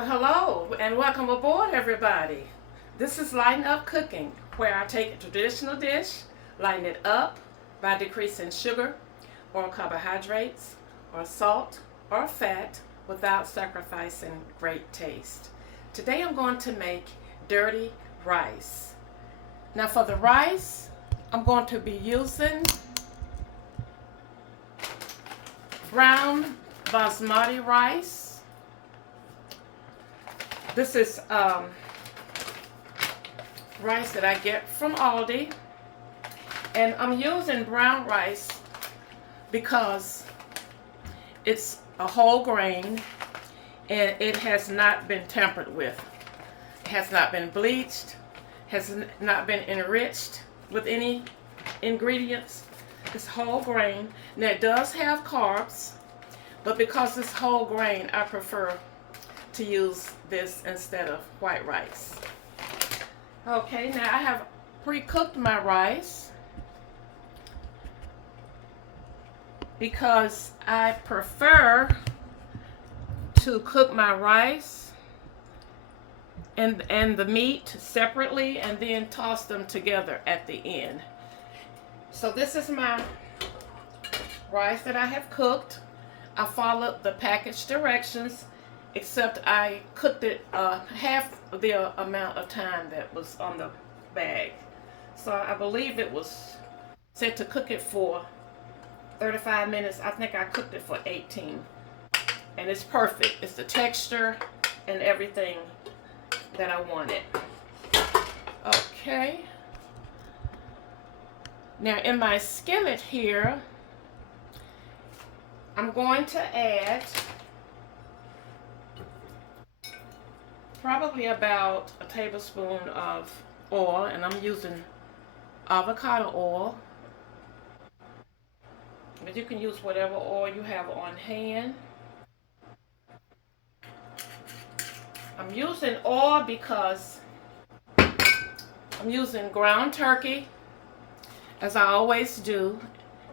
Well, hello and welcome aboard, everybody. This is Lighten Up Cooking, where I take a traditional dish, lighten it up by decreasing sugar or carbohydrates or salt or fat without sacrificing great taste. Today I'm going to make dirty rice. Now for the rice, I'm going to be using brown basmati rice. This is rice that I get from Aldi, and I'm using brown rice because it's a whole grain and it has not been tampered with. It has not been bleached, has not been enriched with any ingredients. It's whole grain. Now it does have carbs, but because it's whole grain, I prefer to use this instead of white rice. Okay, now I have pre-cooked my rice because I prefer to cook my rice and the meat separately and then toss them together at the end. So this is my rice that I have cooked. I followed the package directions, except I cooked it half the amount of time that was on the bag. So I believe it was set to cook it for 35 minutes. I think I cooked it for 18. And it's perfect. It's the texture and everything that I wanted. Okay. Now in my skillet here, I'm going to add probably about a tablespoon of oil, and I'm using avocado oil. But you can use whatever oil you have on hand. I'm using oil because I'm using ground turkey, as I always do,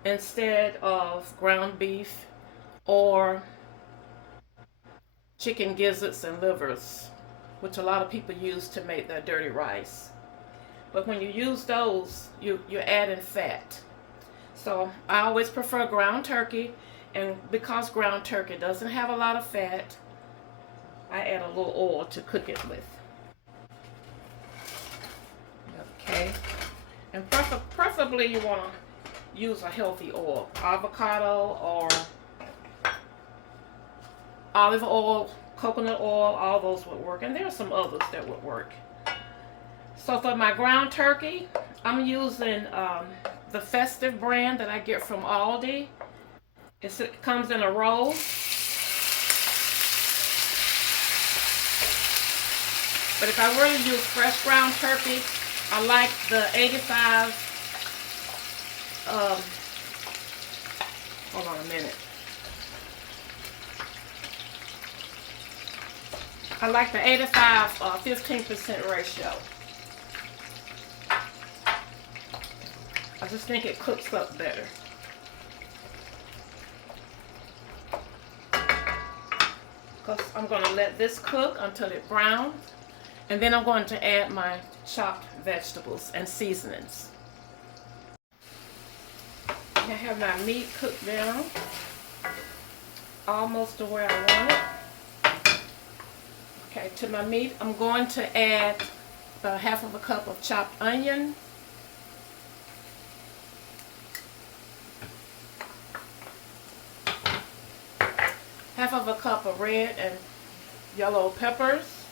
instead of ground beef or chicken gizzards and livers, which a lot of people use to make their dirty rice. But when you use those, you're adding fat. So I always prefer ground turkey, and because ground turkey doesn't have a lot of fat, I add a little oil to cook it with. Okay, and preferably you want to use a healthy oil, avocado or olive oil, coconut oil, all those would work, and there are some others that would work. So for my ground turkey, I'm using the Festive brand that I get from Aldi. It comes in a roll. But if I were to use fresh ground turkey, I like the 85, hold on a minute. I like the 85 15% ratio. I just think it cooks up better. Because I'm going to let this cook until it browns. And then I'm going to add my chopped vegetables and seasonings. I have my meat cooked down almost to where I want it. Okay, to my meat, I'm going to add about half of a cup of chopped onion, half of a cup of red and yellow peppers,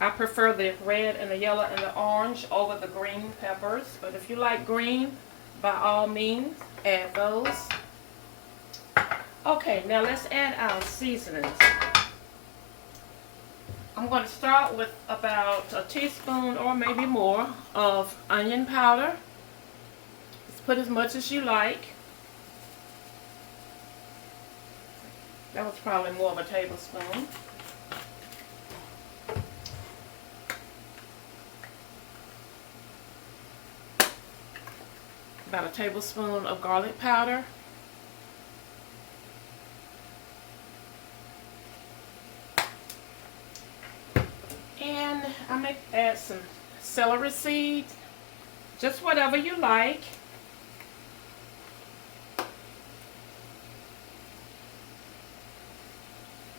I prefer the red and the yellow and the orange over the green peppers, but if you like green, by all means, add those. Okay, now let's add our seasonings. I'm going to start with about a teaspoon or maybe more of onion powder. Just put as much as you like. That was probably more of a tablespoon. about a tablespoon of garlic powder. And I may add some celery seeds, just whatever you like.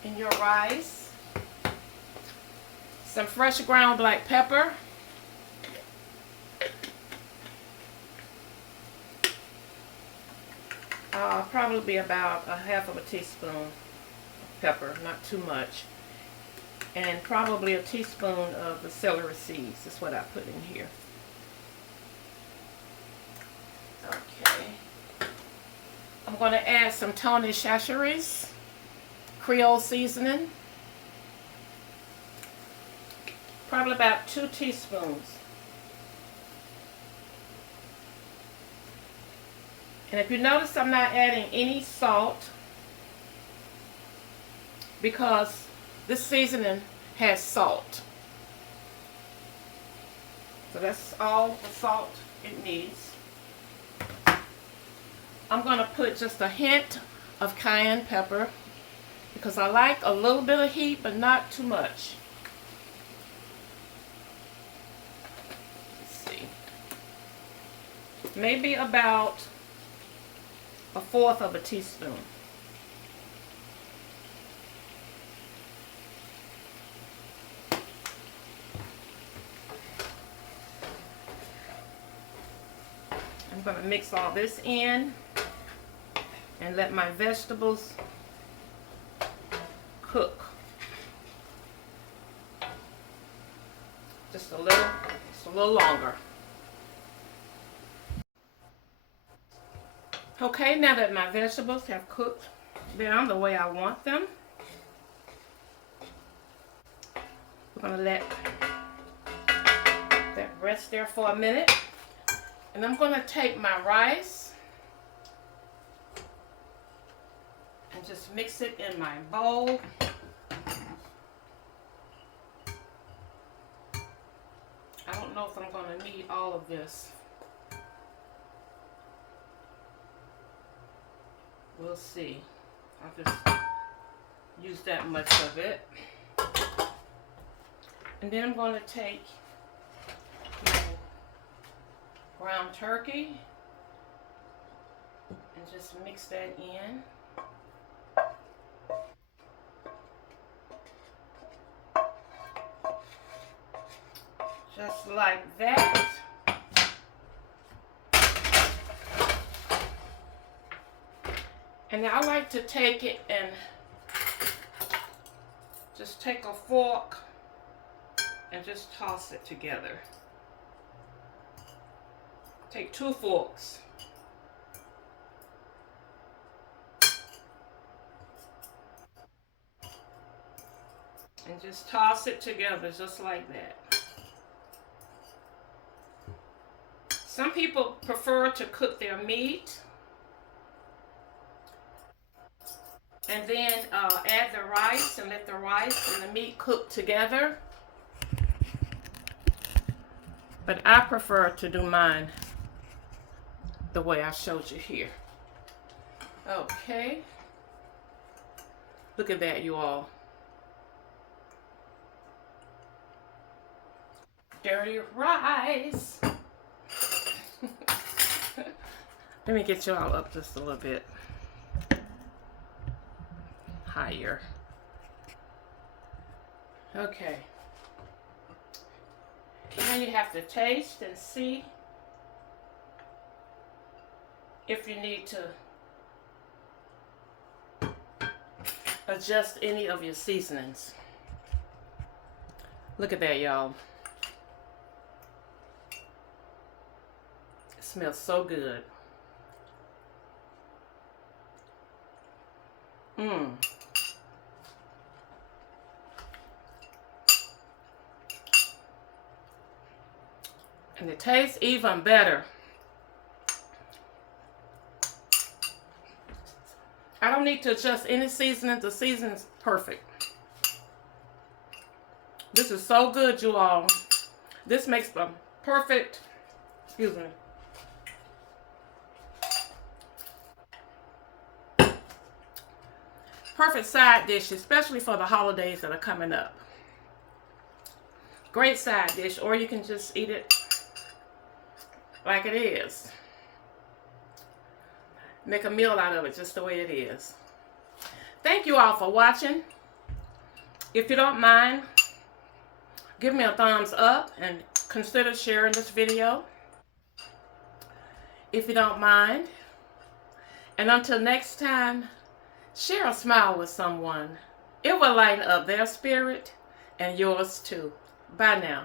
In your rice. Some fresh ground black pepper. Probably about a half of a teaspoon of pepper, not too much. And probably a teaspoon of the celery seeds is what I put in here. Okay. I'm going to add some Tony Chachere's Creole seasoning. Probably about 2 teaspoons. And if you notice, I'm not adding any salt because this seasoning has salt. So that's all the salt it needs. I'm going to put just a hint of cayenne pepper because I like a little bit of heat, but not too much. Let's see. Maybe about 1/4 of a teaspoon. I'm going to mix all this in and let my vegetables cook. Just a little longer. Okay, now that my vegetables have cooked down the way I want them, we're going to let that rest there for a minute. And I'm going to take my rice and just mix it in my bowl. I don't know if I'm going to need all of this. We'll see. I'll just use that much of it. And then I'm going to take my ground turkey and just mix that in. Just like that. And I like to take it and just take a fork and just toss it together. Take 2 forks. And just toss it together just like that. Some people prefer to cook their meat and then add the rice and let the rice and the meat cook together. But I prefer to do mine the way I showed you here. Okay. Look at that, you all. Dirty rice. Let me get you all up just a little bit higher. Okay. Now you have to taste and see if you need to adjust any of your seasonings. Look at that, y'all. It smells so good. And it tastes even better. I don't need to adjust any seasoning. The seasoning's perfect. This is so good, you all. This makes the perfect, excuse me, Perfect side dish, especially for the holidays that are coming up. Great side dish, or you can just eat it like it is. Make a meal out of it just the way it is. Thank you all for watching. If you don't mind, give me a thumbs up and consider sharing this video. If you don't mind. And until next time, share a smile with someone. It will lighten up their spirit and yours too. Bye now.